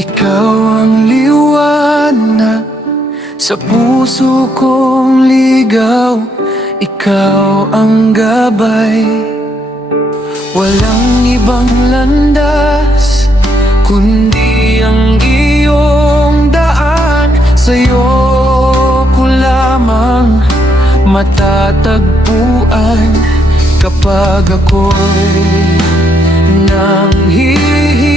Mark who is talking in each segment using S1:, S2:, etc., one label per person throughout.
S1: Ikaw ang liwanag sa puso kong ligaw. Ikaw ang gabay. Walang ibang landas Kundi ang iyong daan. Sa'yo ko lamang matatagpuan Kapag ako'y nanghihingi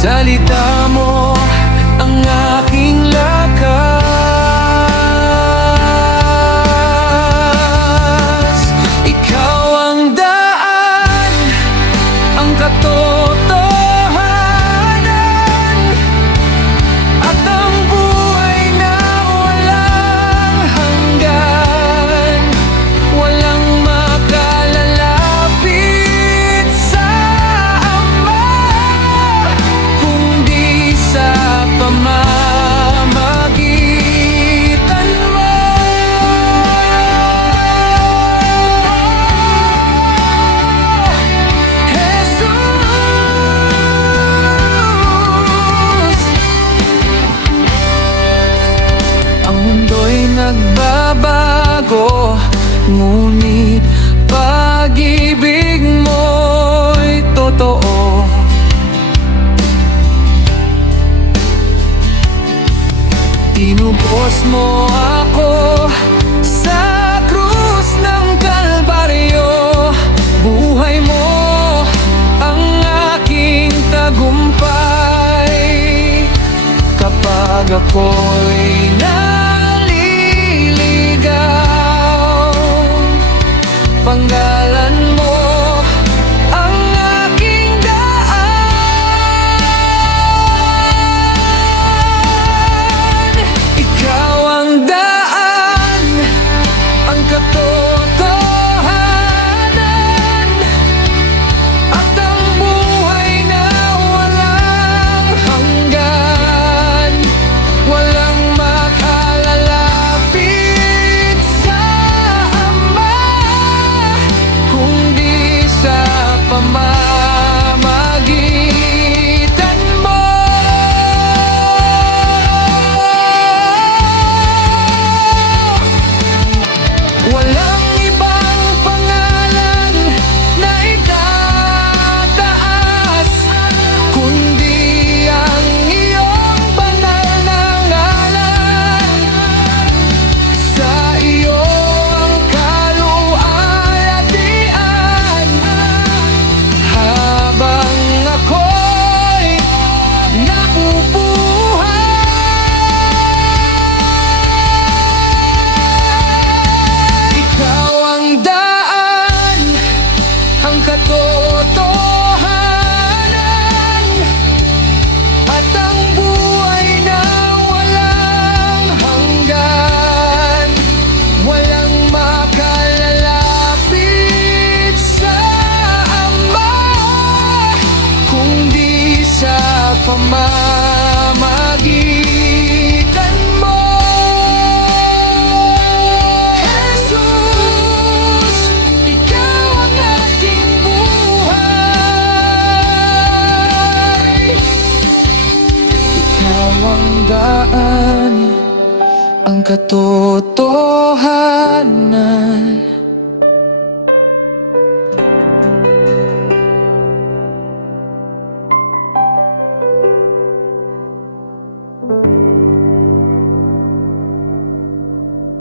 S1: salita. Ngunit pag-ibig mo'y totoo. Tinubos mo ako sa krus ng kalbaryo. Buhay mo ang aking tagumpay. Kapag ako'y katotohanan.